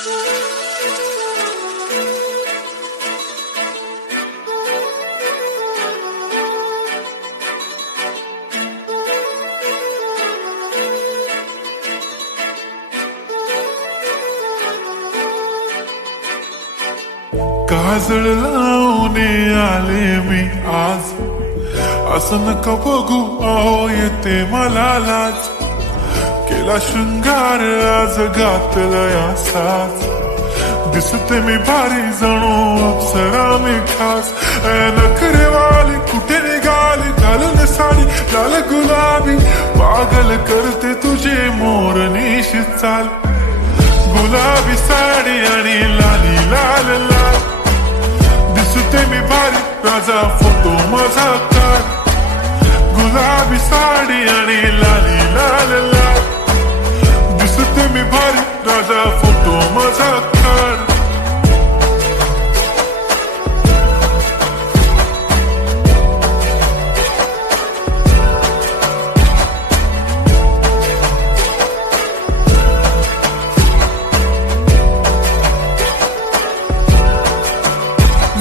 काजळ लावून आले मी आज, असं नका बघू अहो येते मला लाज. केला शृंगार आज घातला साज, दिसते मी भारी जणू अप्सरा मी खास. नखरेवाली कुठे निघाली घालून साडी लाल गुलाबी, पागल करते तुझे मोरनीश चाल. गुलाबी साडी आणि लाली लाल लाल, दिसते मी भारी राजा फोटो माझा काढ. गुलाबी साडी आणि लाली लाल लाल, दिसते मी भारी राजा फोटो माझा काढ.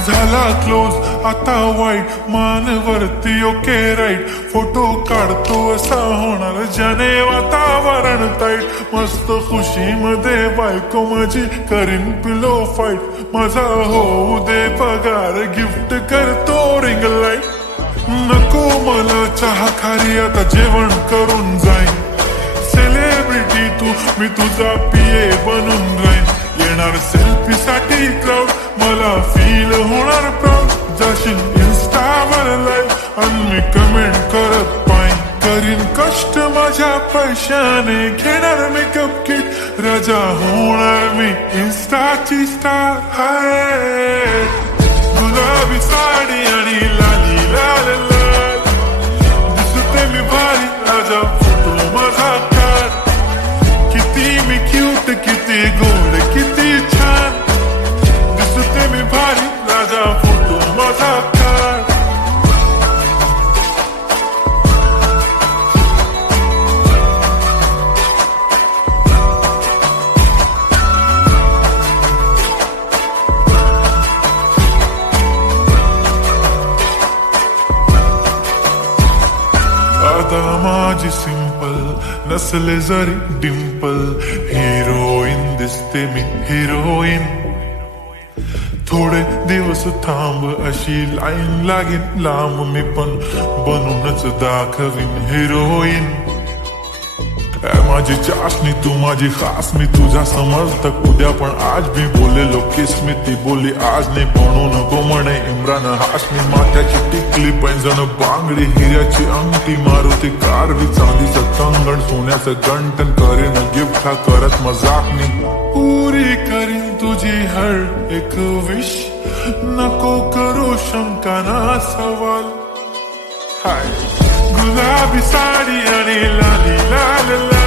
झाला क्लोज आता वाईट, मानवरती ओके राईट. फोटो काढतो असा होणार ज्याने वातावरण टाईट. मस्त खुशीमध्ये बायको माझी करीन पिलो फाईट. माझा होऊ दे पगार गिफ्ट करतो रिंग लाईट. नको मला चहा खारी आता जेवण करून जाईन. सेलिब्रिटी तू मी तुझा पिये बनून राहीन. येणार सेल्फी साठी क्राऊड मला फील होणार प्राऊड. जाशील इन्स्टावर लाईव्ह आणि मी कमेंट करत पाईन. करीन कष्ट माझ्या पैशाने घेणार मेकअप किट. राजा होणार मी इन्स्टाची स्टार. हाय गुलाबी साडी आणि लाली लाल लाल, दिसते मी भारी राजा फोटो माझा काढ. किती मी क्यूट किती गोड किती छान, दिसते मी भारी राजा फोटो माझा काढ. आता माझी सिंपल नसले जरी डिंपल, हिरोईन दिसते मी हिरोईन. थोडे दिवस थांब अशी लाईन लागेल लांब, मी पण बनूनच दाखवीन हिरोईन. माझी चाशनी तू माझी खास, मी तुझा समर्थक उद्या पण आज भी बोलेलो किस मी. ती बोली आज नाही बनू नको म्हणे इम्रान हाशमी. माथ्याची टिकली पैंजण बांगडी हिऱ्याची अंगठी, मारुती कारवी चांदीचं कंगण सोन्याचं गंटन. करीन गिफ्ट हा करत मजाक मी, पुरी करीन तुझी हर एक विश. नको करू शंका ना सवाल. हाय गुलाबी साडी आणि लाली लाल लाल,